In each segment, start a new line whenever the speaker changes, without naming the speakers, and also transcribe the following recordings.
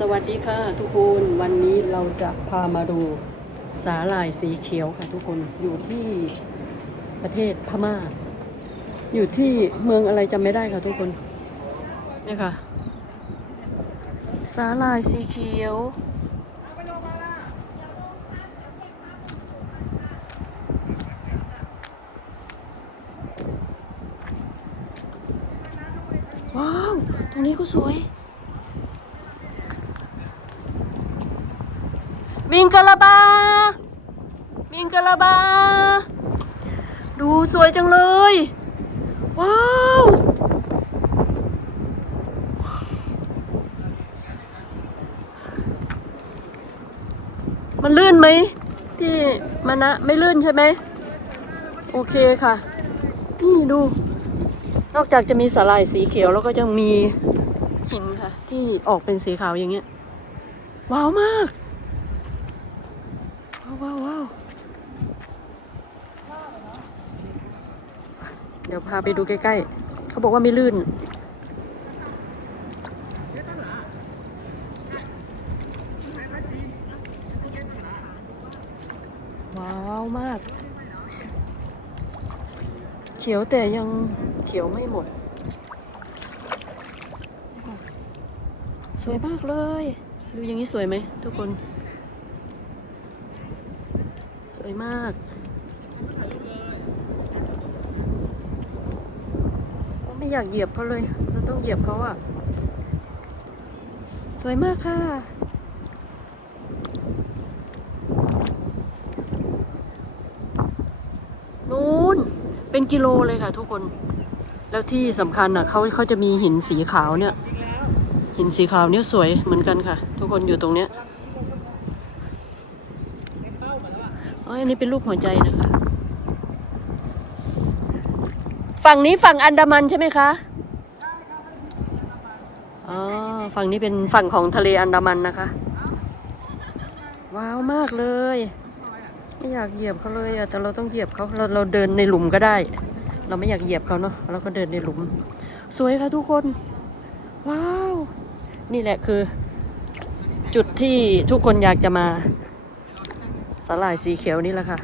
สวัสดีค่ะทุกคนวันนี้เราจะพามาดูสาหร่ายสีเขียวค่ะทุกคนอยู่ที่ประเทศพม่า อยู่ที่เมืองอะไรจำไม่ได้ค่ะทุกคนเนี่ยค่ะ สาหร่ายสีเขียว ว้าว ตรงนี้ก็สวย มิงกะลาบามิงกะลาบา ดูสวยจังเลย ว้าวมันลื่นไหมที่มานะไม่ลื่นใช่ไหมโอเคค่ะ นี่ดู นอกจากจะมีสาหร่ายสีเขียวแล้วก็ยังมีหินค่ะ ที่ออกเป็นสีขาวอย่างเงี้ยว้าวมาก ว้าวว้าวว้าวเดี๋ยวพาไปดูใกล้ๆ เขาบอกว่าไม่ลื่น ว้าวมาก เขียวแต่ยังเขียวไม่หมด สวยมากเลย ดูอย่างนี้สวยไหมทุกคน สวยมาก ไม่อยากเหยียบเขาเลย เราต้องเหยียบเขาอะสวยมากค่ะ นู้น เป็นกิโลเลยค่ะทุกคน แล้วที่สำคัญอะเขาเขาจะมีหินสีขาวเนี่ย หินสีขาวเนี่ยสวยเหมือนกันค่ะ ทุกคนอยู่ตรงเนี้ยอ๋ออันนี้เป็นรูปหัวใจนะคะ ฝั่งนี้ฝั่งอันดามันใช่ไหมคะอ๋อฝั่งนี้เป็นฝั่งของทะเลอันดามันนะคะ ว้าวมากเลย ไม่อยากเหยียบเขาเลยอะแต่เราต้องเหยียบเขาเราเราเดินในหลุมก็ได้ เราไม่อยากเหยียบเขาเนาะเราก็เดินในหลุม สวยค่ะทุกคน ว้าว นี่แหละคือ จุดที่ทุกคนอยากจะมาสาหร่ายสีเขียวนี่แหละค่ะ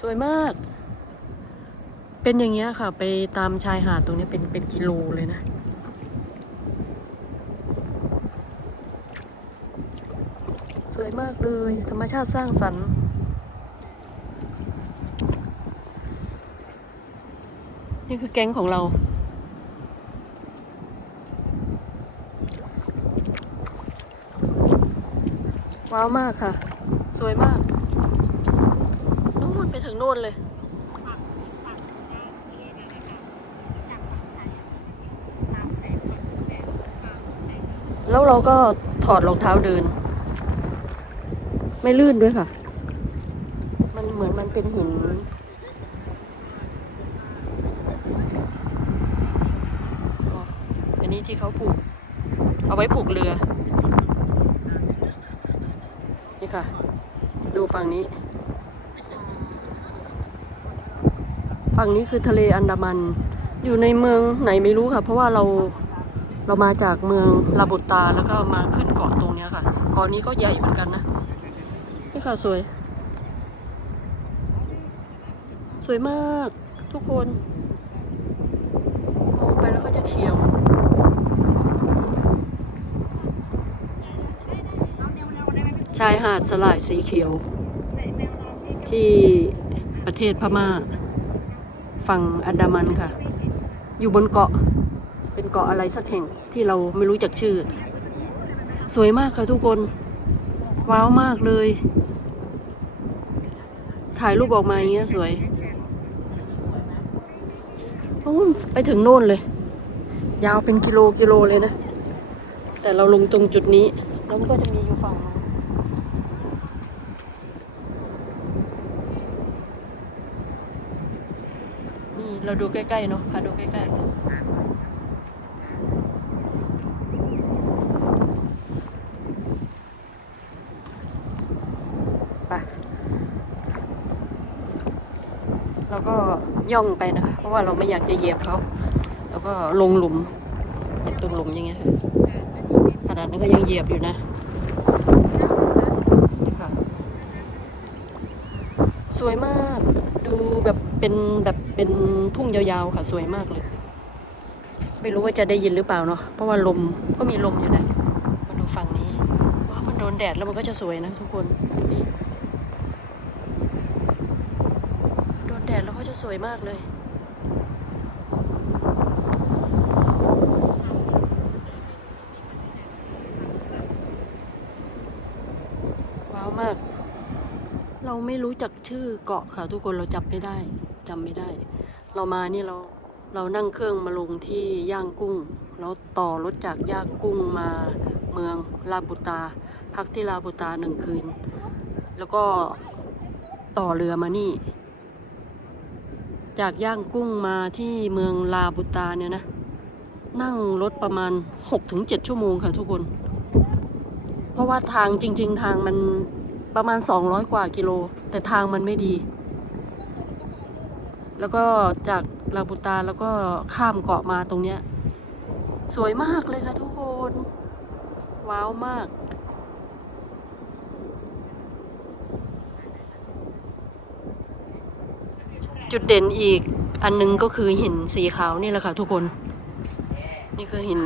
สวยมาก เป็นอย่างเงี้ยค่ะ ไปตามชายหาดตรงนี้เป็นเป็นกิโลเลยนะสวยมากเลย ธรรมชาติสร้างสรรค์นี่คือแก๊งของเรา ว้าวมากค่ะ สวยมาก ถึงโน่นเลย แล้วเราก็ถอดรองเท้าเดิน ไม่ลื่นด้วยค่ะ มันเหมือนมันเป็นหินอันนี้ที่เขาผูก เอาไว้ผูกเรือ นี่ค่ะ ดูฝั่งนี้ ฝั่งนี้คือทะเลอันดามัน อยู่ในเมืองไหนไม่รู้ค่ะ เพราะว่าเราเรามาจากเมืองลาบุตาแล้วก็มาขึ้นเกาะตรงนี้ค่ะเกาะนี้ก็ใหญ่เหมือนกันนะนี่ค่ะสวย สวยมากทุกคนมองไปแล้วก็จะเขียวชายหาดสลายสีเขียว ที่ประเทศพม่า ฝั่งอันดามันค่ะ อยู่บนเกาะ เป็นเกาะอะไรสักแห่งที่เราไม่รู้จักชื่อ สวยมากค่ะทุกคน ว้าวมากเลย ถ่ายรูปออกมาอย่างเงี้ยสวยไปถึงโน่นเลย ยาวเป็นกิโลกิโลเลยนะ แต่เราลงตรงจุดนี้ แล้วก็จะมีอยู่ฝั่งนู้นนี่ เราดูใกล้ๆเนาะพาดูใกล้ๆไปเราก็ย่องไปนะคะ เพราะว่าเราไม่อยากจะเหยียบเขาแล้วก็ลงหลุมเห็นตรงตรงหลุมอย่างเงี้ยค่ะขนาดนั้นก็ยังเหยียบอยู่นะสวยมาก ดูแบบ เป็นแบบเป็นทุ่งยาวๆค่ะสวยมากเลย ไม่รู้ว่าจะได้ยินหรือเปล่าเนาะเพราะว่าลมก็มีลมอยู่นะมาดูฝั่งนี้ว้ามันโดนแดดแล้วมันก็จะสวยนะทุกคนนี่โดนแดดแล้วก็จะสวยมากเลยว้าวมาก เราไม่รู้จักชื่อเกาะค่ะทุกคนเราจำไม่ได้ จำไม่ได้ เรามานี่เราเรานั่งเครื่องมาลงที่ย่างกุ้ง แล้วต่อรถจากย่างกุ้งมาเมืองลาบุตา พักที่ลาบุตาหนึ่งคืน แล้วก็ต่อเรือมานี่ จากย่างกุ้งมาที่เมืองลาบุตาเนี่ยนะ นั่งรถประมาณ 6-7 ชั่วโมงค่ะทุกคน เพราะว่าทางจริง ๆ ทางมันประมาณ 200 กว่ากิโล แต่ทางมันไม่ดี แล้วก็จากลาบุตาแล้วก็ข้ามเกาะมาตรงเนี้ย สวยมากเลยค่ะทุกคน ว้าวมาก จุดเด่นอีกอันหนึงก็คือหินสีขาวนี่แหละค่ะทุกคน นี่คือหิน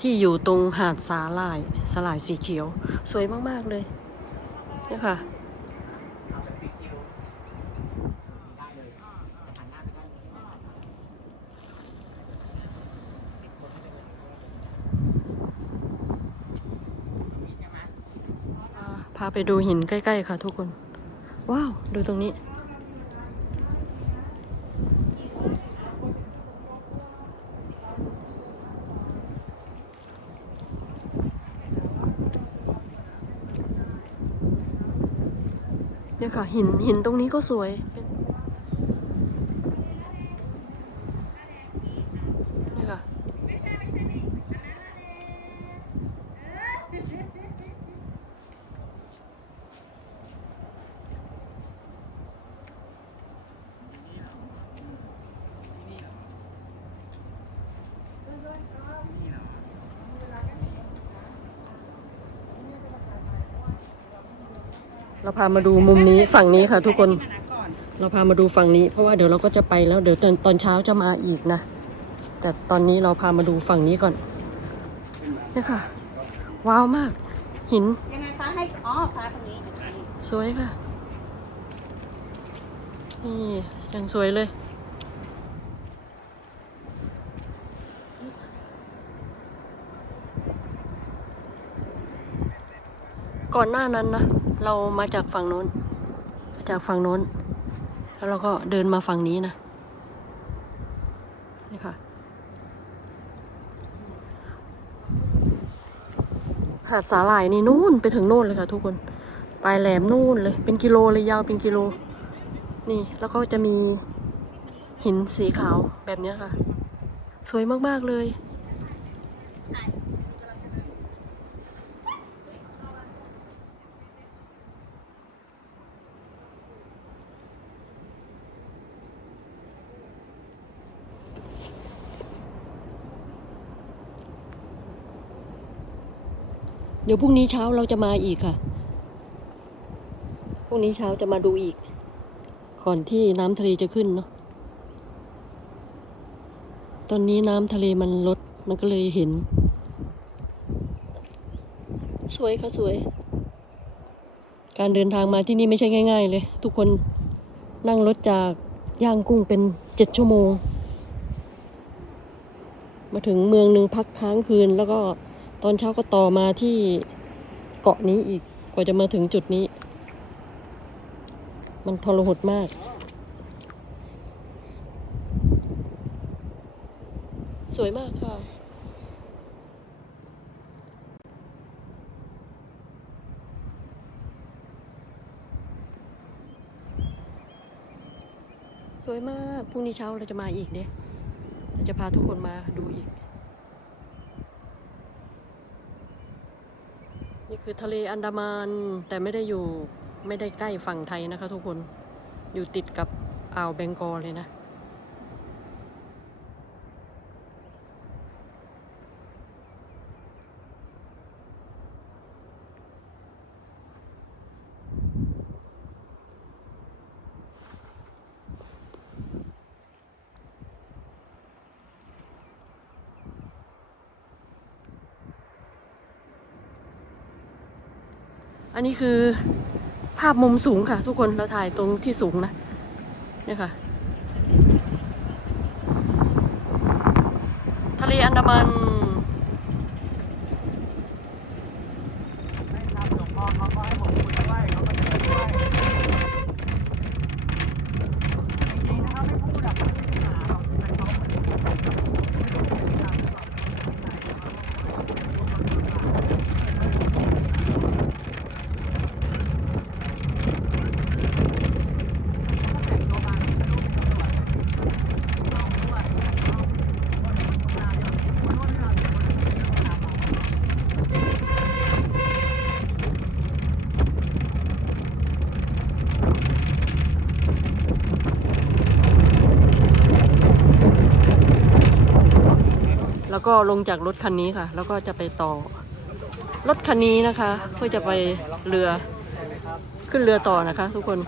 ที่อยู่ตรงหาดสาหร่ายสาหร่ายสีเขียว สวยมาก ๆ เลยนี่ค่ะ พาไปดูหินใกล้ ๆ ค่ะทุกคน ว้าว ดูตรงนี้ เนี่ยค่ะ หินหินตรงนี้ก็สวยเป็น เราพามาดูมุมนี้ฝั่งนี้ค่ะ ทุกคน เราพามาดูฝั่งนี้ เพราะว่าเดี๋ยวเราก็จะไปแล้วเดี๋ยวตอนตอนเช้าจะมาอีกนะ แต่ตอนนี้เราพามาดูฝั่งนี้ก่อนเนี่ยค่ะ ว้าวมาก หิน
ยังไงฟ้าให้ อ๋อฟ้าตรงนี้
สวยค่ะ นี่ยังสวยเลย ก่อนหน้านั้นนะ เรามาจากฝั่งโน้นมาจากฝั่งโน้น แล้วเราก็เดินมาฝั่งนี้นะ นี่ค่ะ หาดสาหร่ายนี่นู่นไปถึงโน่นเลยค่ะทุกคน ปลายแหลมนู่นเลย เป็นกิโลเลยยาวเป็นกิโล นี่ แล้วก็จะมีหินสีขาวแบบนี้ค่ะ สวยมาก ๆ เลย ดี๋ยวพรุ่งนี้เช้าเราจะมาอีกค่ะ พรุ่งนี้เช้าจะมาดูอีก ก่อนที่น้ำทะเลจะขึ้นเนาะ ตอนนี้น้ำทะเลมันลด มันก็เลยเห็น สวยค่ะสวย การเดินทางมาที่นี่ไม่ใช่ง่าย ๆ เลย ทุกคนนั่งรถจากย่างกุ้งเป็นเจ็ดชั่วโมง มาถึงเมืองหนึ่งพักค้างคืนแล้วก็ ตอนเช้าก็ต่อมาที่เกาะนี้อีกกว่าจะมาถึงจุดนี้ มันทรหดมาก สวยมากค่ะสวยมาก พรุ่งนี้เช้าเราจะมาอีกเนี่ยเราจะพาทุกคนมาดูอีก นี่ คือทะเลอันดามันแต่ไม่ได้อยู่ไม่ได้ใกล้ฝั่งไทยนะคะทุกคนอยู่ติดกับอ่าวเบงกอลเลยนะ นนี้คือภาพมุมสูงค่ะ ทุกคนเราถ่ายตรงที่สูงนะเนี่ยค่ะ ทะเลอันดามัน แล้วก็ลงจากรถคันนี้ค่ะ แล้วก็จะไปต่อรถคันนี้นะคะ เพื่อจะไปเรือขึ้นเรือต่อนะคะ ทุกคน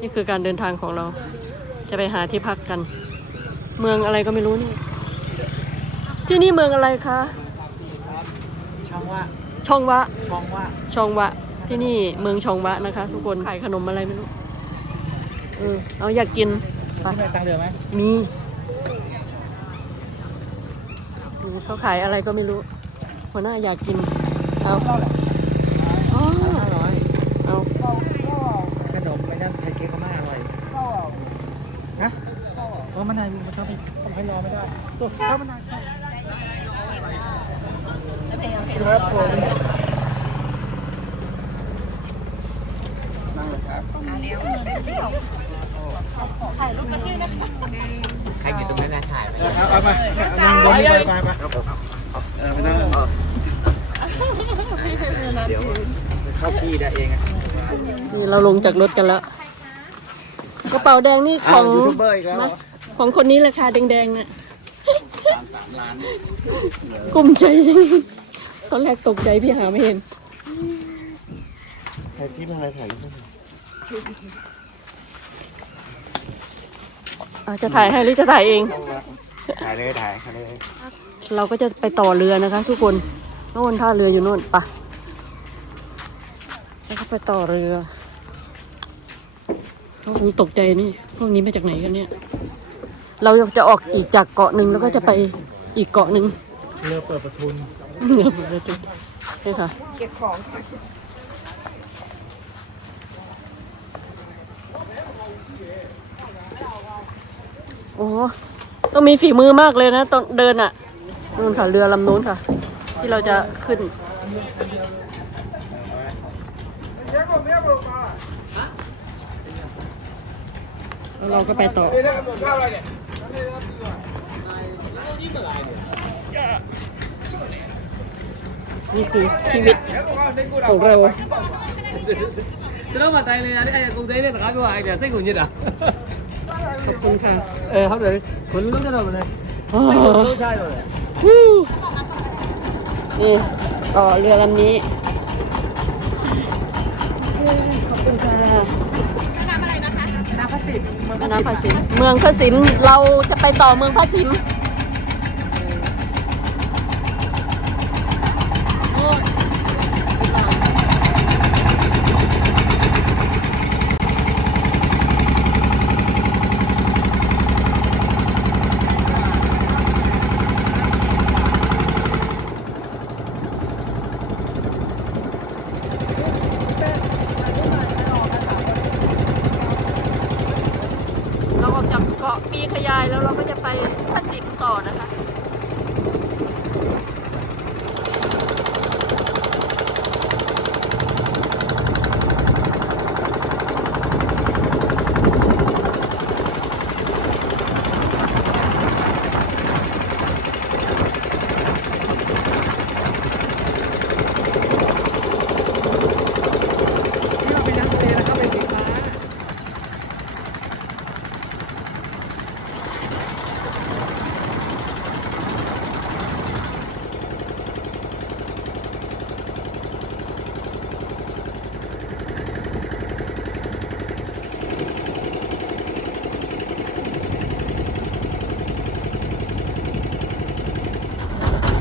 นี่คือการเดินทางของเรา จะไปหาที่พักกัน เมืองอะไรก็ไม่รู้นี่ ที่นี่เมืองอะไรคะ
ช่องว่า
ช่องวะ
ช่องว่า
ชองวะที่นี่เมืองชองวะนะคะ ทุกคนขายขนมอะไรไม่รู้เออเอาอยากกินไป
ที่ไหนตังเรือไหม
มีดู เขาขายอะไรก็ไม่รู้ หัวหน้าอยากกิน เอาอ๋อ
ห้าร้อย
เอา
ขนมไม่ใช่ไข่เค้กก็ไม่อร่อยนะเพราะมันนายมันชอบไปต้องให้รอไม่ได้ตัวถ้ามันนาย
ครับผม
ใคร อยู่ตรงนั้นนะถ่ายไป
เอาเอามานั่งบนนี้ไปไปไปเออไปนั่งเดี๋ยวเข้าที่ได้เองอะ
นี่เราลงจากรถกันแล้ว กระเป๋าแดงนี่ข
อ
ง
ยูทูบเบอร์อีกแล้ว
ของคนนี้ราคาแดงๆน่ะกลุ้มใจจังตอนแรกตกใจพี่หาไม่เห็น
ถ่ายพี่เป็นอะไรถ่ายรูป
อาจะถ่ายให้หรือจะถ่ายเอง
ถ่ายเลยถ่ายถ่ายเลย
เราก็จะไปต่อเรือนะคะ ทุกคนโน่นท่าเรืออยู่โน่นปะแล้วก็ไปต่อเรือโอ้โหตกใจนี่พวกนี้มาจากไหนกันเนี่ย เราจะออกอีกจากเกาะหนึ่งแล้วก็จะไปอีกเกาะหนึ่ง
เรือเปิดประทุน
เหนือหมดเลยจุดนี่ค่ะ โอ้ต้องมีฝีมือมากเลยนะตอนเดินอ่ะนู่นค่ะเรือลำนู้นค่ะ ที่เราจะขึ้น แล้วเราก็ไปต่อ นี่คือชีวิตของเรา
ကျွန်တော်မှတိုင်းနေတာအဲ့အကုန်သိတဲ့စကားပြောရအဲ့စိတ်ကိုညစ်တာ
ขอบคุณค่ะ
เออครับเดี๋ยวคนรู้จะ
ท
เลยไร
รู้ใช่เลยนี่ต่อเรือลำนี้ ขอบคุณค่ะน้ำพระสิมเมืองพระสิมเราจะไปต่อเมืองพระสิม ไปพระสินต่อนะคะ
เป็นน้ำทะเลแล้วก็เป็นสีฟ้า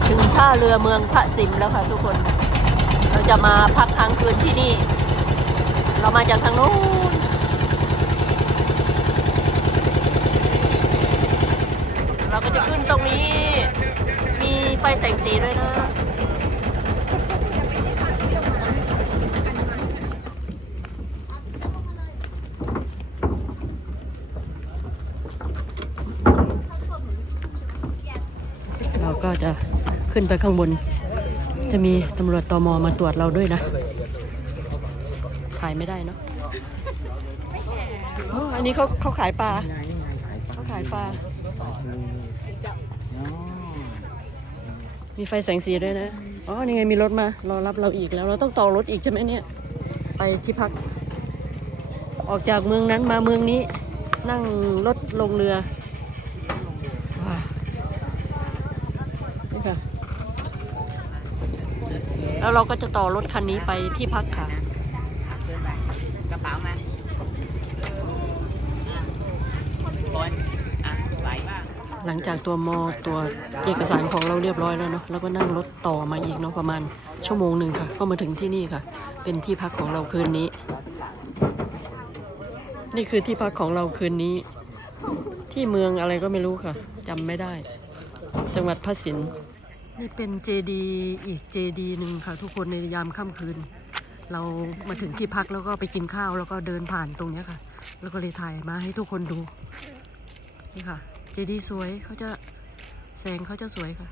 ถึงท่า เรือเมืองพระสิมแล้วค่ะทุกคน เราจะมาพักค้างคืนที่นี่ เรามาจากทางโน้นเราก็จะขึ้นตรงนี้ มีไฟแสงสีด้วยนะ เราก็จะ ขึ้นไปข้างบน จะมีตำรวจตอมมาตรวจเราด้วยนะ ถ่ายไม่ได้เนาะอันนี้เขาเขาขายปลาเขาขายปลา มีไฟแสงสีด้วยนะ อ๋อ นี่ไงมีรถมารอรับเราอีกแล้ว เราต้องต่อรถอีกใช่ไหมเนี่ย ไปที่พัก ออกจากเมืองนั้นมาเมืองนี้ นั่งรถลงเรือว้านี่ค่ะ แล้วเราก็จะต่อรถคันนี้ไปที่พักค่ะ
กระเป๋ามาคนอะไหวบ้าง
หลังจากตัวมอตัวเอกสารของเราเรียบร้อยแล้วเนาะแล้วก็นั่งรถต่อมาอีกเนาะประมาณชั่วโมงหนึ่งค่ะ ก็มาถึงที่นี่ค่ะ เป็นที่พักของเราคืนนี้ นี่คือที่พักของเราคืนนี้ ที่เมืองอะไรก็ไม่รู้ค่ะจำไม่ได้ จังหวัดพัสิน นี่เป็นเจดีอีกเจดีหนึ่งค่ะ ทุกคนในยามค่ำคืน เรามาถึงที่พักแล้วก็ไปกินข้าวแล้วก็เดินผ่านตรงนี้ค่ะ แล้วก็เลยถ่ายมาให้ทุกคนดู นี่ค่ะ เจดีสวยเขาจะแสงเขาจะสวยค่ะ